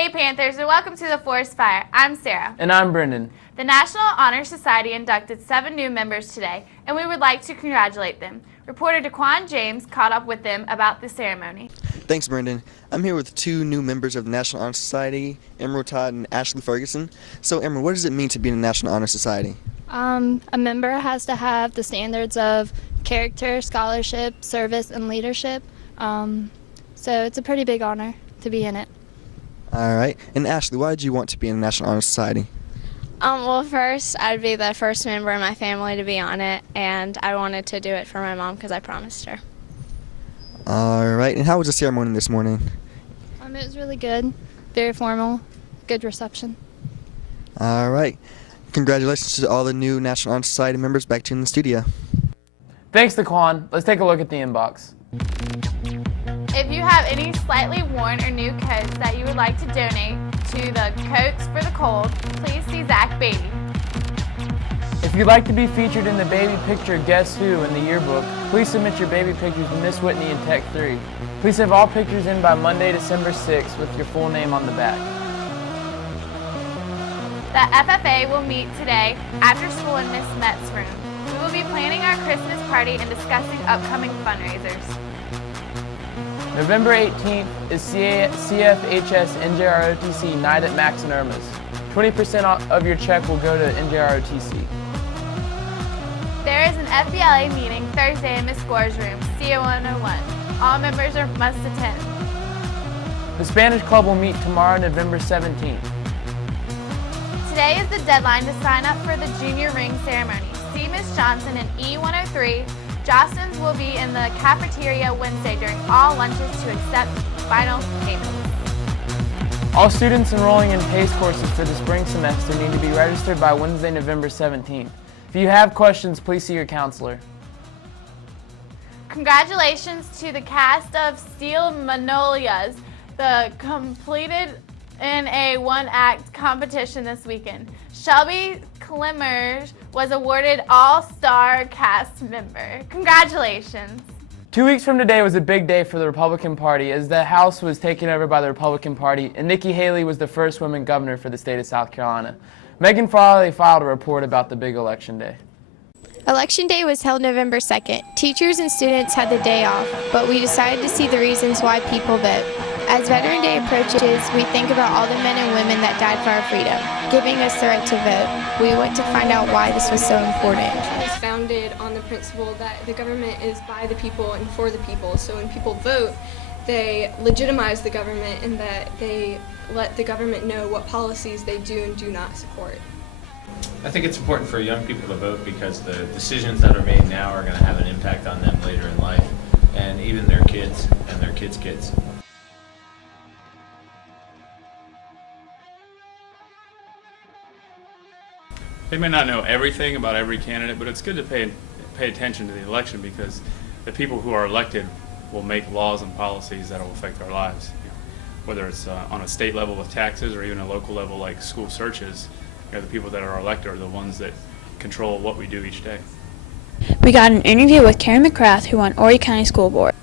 Hey Panthers, and welcome to the Forest Fire. I'm Sarah. And I'm Brendan. The National Honor Society inducted 7 new members today, and we would like to congratulate them. Reporter DeQuan James caught up with them about the ceremony. Thanks, Brendan. I'm here with 2 new members of the National Honor Society, Emerald Todd and Ashley Ferguson. So, Emerald, what does it mean to be in the National Honor Society? A member has to have the standards of character, scholarship, service, and leadership. So it's a pretty big honor to be in it. All right. And Ashley, why did you want to be in the National Honor Society? Well, first, I'd be the first member in my family to be on it, and I wanted to do it for my mom because I promised her. All right. And how was the ceremony this morning? It was really good, very formal, good reception. All right. Congratulations to all the new National Honor Society members. Back to you in the studio. Thanks, DeQuan. Let's take a look at the inbox. If you have any slightly worn or new coats that you would like to donate to the Coats for the Cold, please see Zach Beatty. If you'd like to be featured in the baby picture Guess Who in the yearbook, please submit your baby pictures to Miss Whitney in Tech 3. Please have all pictures in by Monday, December 6th with your full name on the back. The FFA will meet today after school in Miss Met's room. We will be planning our Christmas party and discussing upcoming fundraisers. November 18th is CFHS NJROTC Night at Max and Irma's. 20% of your check will go to NJROTC. There is an FBLA meeting Thursday in Miss Gore's room, CO101. All members must attend. The Spanish Club will meet tomorrow, November 17th. Today is the deadline to sign up for the junior ring ceremony. See Miss Johnson in E103. Jostens will be in the cafeteria Wednesday during all lunches to accept final payments. All students enrolling in PACE courses for the spring semester need to be registered by Wednesday, November 17th. If you have questions, please see your counselor. Congratulations to the cast of Steel Magnolias, the completed in a one-act competition this weekend. Shelby Klimmers was awarded All-Star Cast Member. Congratulations. 2 weeks from today was a big day for the Republican Party as the House was taken over by the Republican Party and Nikki Haley was the first woman governor for the state of South Carolina. Megan Farley filed a report about the big election day. Election Day was held November 2nd. Teachers and students had the day off, but we decided to see the reasons why people vote. As Veteran Day approaches, we think about all the men and women that died for our freedom, giving us the right to vote. We went to find out why this was so important. It was founded on the principle that the government is by the people and for the people. So when people vote, they legitimize the government and that they let the government know what policies they do and do not support. I think it's important for young people to vote because the decisions that are made now are going to have an impact on them later in life, and even their kids and their kids' kids. They may not know everything about every candidate, but it's good to pay attention to the election because the people who are elected will make laws and policies that will affect our lives. Whether it's on a state level with taxes or even a local level like school searches, the people that are elected are the ones that control what we do each day. We got an interview with Karen McCrath, who won Horry County School Board.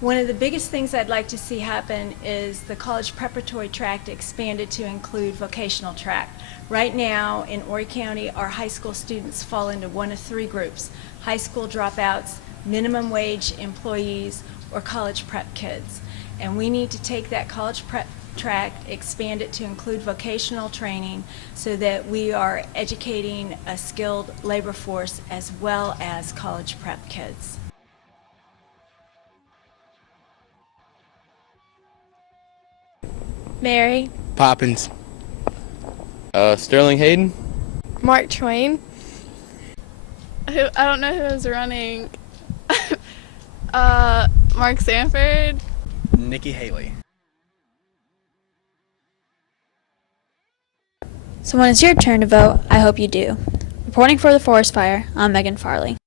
One of the biggest things I'd like to see happen is the college preparatory track expanded to include vocational track. Right now in Horry County, our high school students fall into one of 3 groups: high school dropouts, minimum wage employees, or college prep kids. And we need to take that college prep track, expand it to include vocational training so that we are educating a skilled labor force as well as college prep kids. Mary. Poppins. Sterling Hayden. Mark Twain. I don't know who was running. Mark Sanford. Nikki Haley. So when it's your turn to vote, I hope you do. Reporting for the Forest Fire, I'm Megan Farley.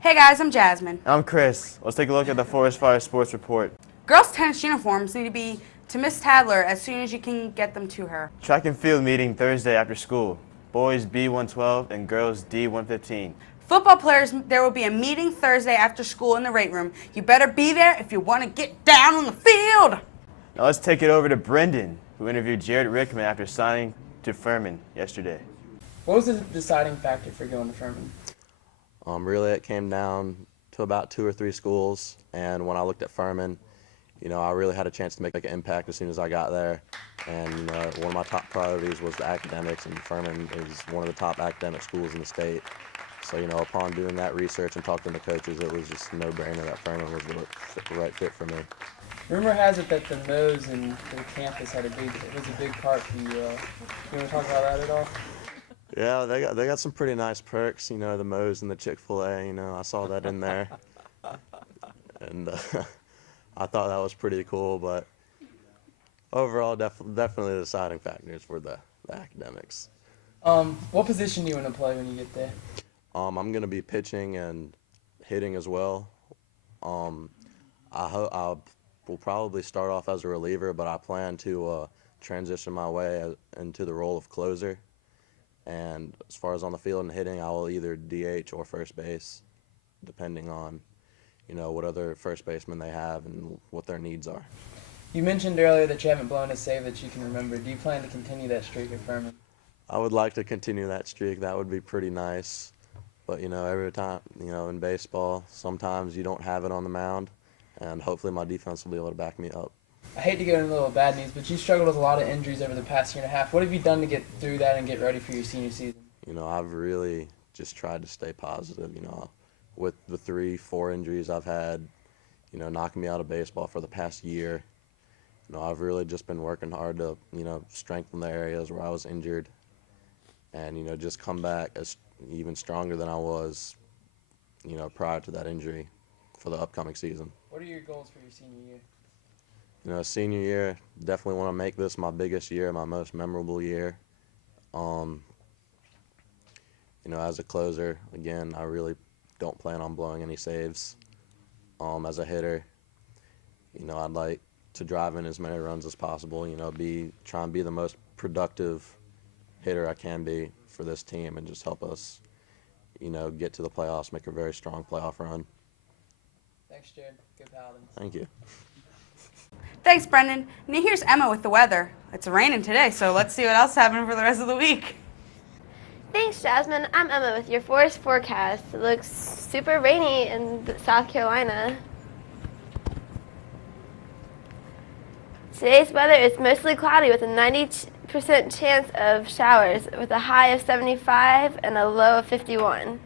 Hey guys, I'm Jasmine. I'm Chris. Let's take a look at the Forest Fire Sports Report. Girls' tennis uniforms need to be to Miss Tadler as soon as you can get them to her. Track and field meeting Thursday after school. boys B112 and girls D115. Football players, there will be a meeting Thursday after school in the weight room. You better be there if you want to get down on the field. Now let's take it over to Brendan, who interviewed Jarrod Rickman after signing to Furman yesterday. What was the deciding factor for going to Furman? Really, it came down to about 2 or 3 schools, and when I looked at Furman, I really had a chance to make an impact as soon as I got there. And one of my top priorities was the academics, and Furman is one of the top academic schools in the state. So, upon doing that research and talking to the coaches, it was just a no-brainer that Furman was the right fit for me. Rumor has it that the Mo's and the campus was a big part for you. You want to talk about that at all? Yeah, they got some pretty nice perks. The Mo's and the Chick-fil-A. I saw that in there, and I thought that was pretty cool. But overall, definitely the deciding factors were the academics. What position do you want to play when you get there? I'm going to be pitching and hitting as well. I will probably start off as a reliever, but I plan to transition my way into the role of closer. And as far as on the field and hitting, I will either DH or first base, depending on, what other first basemen they have and what their needs are. You mentioned earlier that you haven't blown a save that you can remember. Do you plan to continue that streak at Furman? I would like to continue that streak. That would be pretty nice. But, every time, in baseball, sometimes you don't have it on the mound, and hopefully my defense will be able to back me up. I hate to go into a little bad news, but you struggled with a lot of injuries over the past year and a half. What have you done to get through that and get ready for your senior season? I've really just tried to stay positive, with the 3-4 injuries I've had, knocking me out of baseball for the past year. I've really just been working hard to, strengthen the areas where I was injured and, just come back as even stronger than I was, prior to that injury for the upcoming season. What are your goals for your senior year? Senior year, definitely want to make this my biggest year, my most memorable year. As a closer, again, I really don't plan on blowing any saves. As a hitter, I'd like to drive in as many runs as possible, try and be the most productive hitter I can be for this team and just help us, get to the playoffs, make a very strong playoff run. Thanks, Jarrod. Good Paladins. Thank you. Thanks, Brendan. And here's Emma with the weather. It's raining today, so let's see what else happened for the rest of the week. Thanks, Jasmine. I'm Emma with your forest forecast. It looks super rainy in South Carolina. Today's weather is mostly cloudy with a 90% chance of showers with a high of 75 and a low of 51.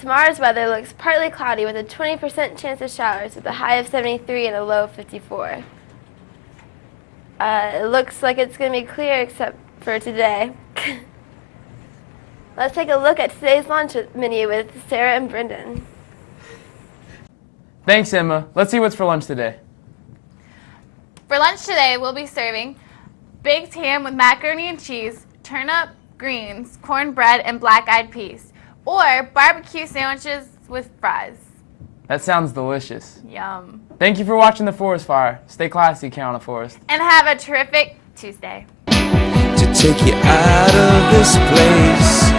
Tomorrow's weather looks partly cloudy with a 20% chance of showers with a high of 73 and a low of 54. It looks like it's going to be clear except for today. Let's take a look at today's lunch menu with Sarah and Brendan. Thanks, Emma. Let's see what's for lunch today. For lunch today, we'll be serving baked ham with macaroni and cheese, turnip, greens, cornbread, and black-eyed peas. Or barbecue sandwiches with fries. That sounds delicious. Yum. Thank you for watching The Forest Fire. Stay classy, Carolina Forest. And have a terrific Tuesday. To take you out of this place.